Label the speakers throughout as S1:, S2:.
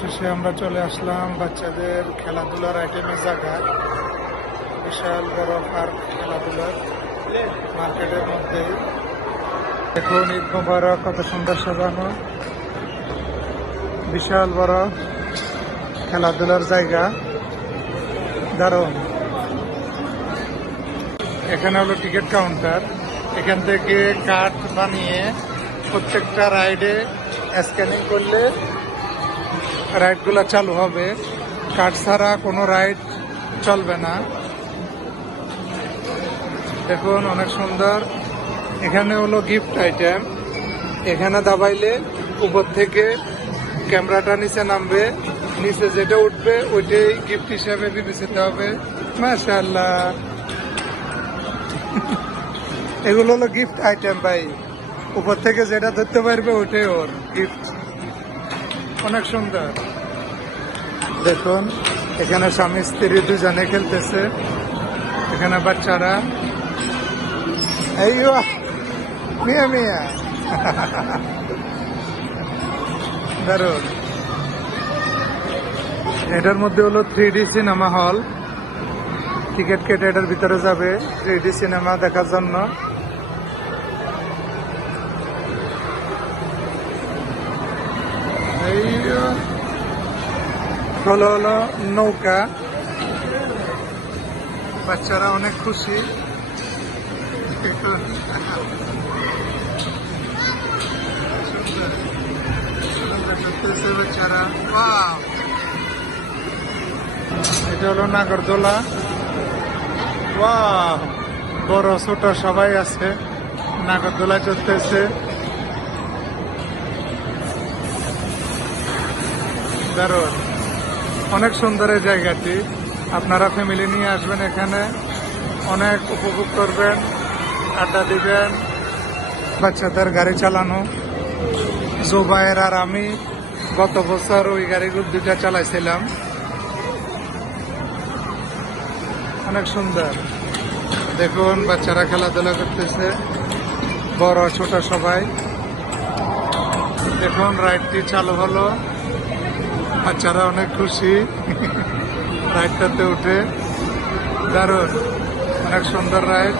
S1: অবশেষে আমরা চলে আসলাম বাচ্চাদের খেলাধুলার আইটেমের জায়গায় বিশাল বড় পার্ক খেলাধুলার মার্কেটের মধ্যে দেখুন ঈদ মোবারক, কত সুন্দর সাজানো। বিশাল বড় খেলাধুলার জায়গা। দারুণ। এখানে হলো টিকিট কাউন্টার এখান থেকে কার্ড বানিয়ে প্রত্যেকটা রাইডে স্ক্যানিং করলে রাইডগুলো চালু হবে। কার্ড ছাড়া কোনো রাইড চলবে না। দেখুন, অনেক সুন্দর। এখানে হলো গিফট আইটেম। এখানে দাবাইলে উপর থেকে ক্যামেরাটা নিচে নামবে। নিচে যেটা উঠবে, ওইটাই গিফট হিসাবে বিবেচিত হবে। মাশাআল্লাহ। এগুলো হলো গিফট আইটেম ভাই। উপর থেকে যেটা ধরতে পারবে, ওইটাই ওর গিফট। অনেক সুন্দর। দেখুন, এখানে স্বামী স্ত্রী দুজনে খেলতেছে। এখানে বাচ্চারা। এই মিয়া মিয়া। দারুণ এটার মধ্যে হলো three D cinema hall. Ticket কেটে এটার ভিতরে যাবে। থ্রি ডি সিনেমা দেখার জন্য এই হলো হলো নৌকা। বাচ্চারা অনেক খুশি। বাচ্চারা! এটা হলো নাগরদোলা। বাহ বড়, ছোট সবাই আছে। নাগরদোলা চলতেছে। দারুণ। অনেক সুন্দর এই জায়গাটি। আপনারা ফ্যামিলি নিয়ে আসবেন এখানে। অনেক উপভোগ করবেন, আড্ডা দিবেন, বাচ্চাদের গাড়ি চালানো। জোবায়ের আর আমি গত বছর ওই গাড়িগুলো দুইটা চালাইছিলাম। অনেক সুন্দর। দেখুন, বাচ্চারা খেলাধুলা করতেছে। বড়, ছোট সবাই। দেখুন রাইডটি চালু হলো। বাচ্চারা অনেক খুশি রাইডটাতে উঠে, দারুণ, অনেক সুন্দর রাইড।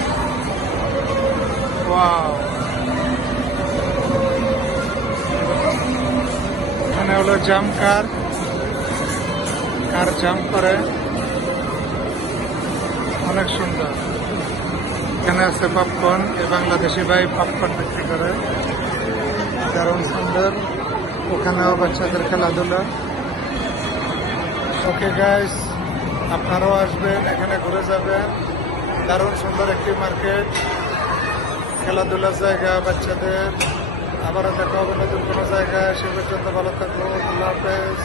S1: এখানে হলো জাম্প কার কার জাম্প করে। অনেক সুন্দর। এখানে আছে পপকর্ন এ বাংলাদেশি ভাই পপকর্ন বিক্রি করে। দারুণ সুন্দর। ওখানেও বাচ্চাদের খেলাধুলা। ওকে গাইস আপনারাও আসবেন, এখানে ঘুরে যাবেন। দারুণ সুন্দর একটি মার্কেট খেলাধুলার জায়গা, বাচ্চাদের। আবারও দেখা হবে নতুন কোনো জায়গায়। সে পর্যন্ত ভালো থাকব আল্লাহ হাফেজ।